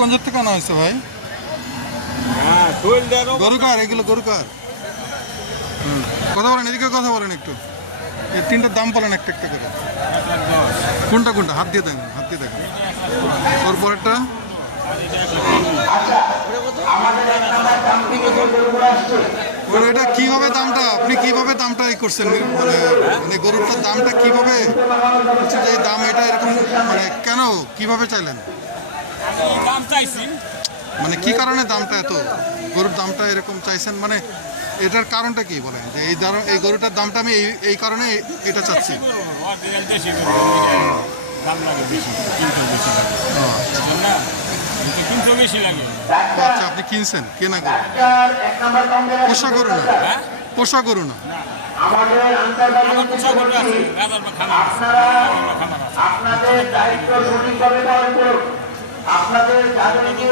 কোন থেকে আনা হয়েছে ভাই? গরু কার এগুলো? গরু কার? কথা বলেন, এদিকে কথা বলেন একটু। এই তিনটার দাম বলেন একটা একটা করে। কোনটা কোনটা? হাত দিয়ে দেখেন, হাত দিয়ে দেখেন। ওর পরেরটা এটা কিভাবে দামটা, আপনি কিভাবে দামটা করছেন? মানে মানে গরুটার দামটা কিভাবে হচ্ছে যে দাম এটা এরকম, মানে কেন কিভাবে চাইলেন? দাম চাইছি মানে কি কারণে দামটা এত, গরুর দামটা এরকম চাইছেন? মানে এটার কারণটা কি বলেন যে এই গরুটার দামটা আমি এই কারণে এটা চাচ্ছি? দাম লাগে বেশি, কিনতে বেশি লাগে, কিনতে বেশি লাগে। আচ্ছা, আপনি কিনছেন, কেনা গরু? পোষা গরু না? পোষা গরু না? আমার পোষা গরু আছে, রাজার বা খামার আছে, আপনাদের দায়িত্ব সঠিকভাবে পালন করুন। আপনাদের যাদেরকে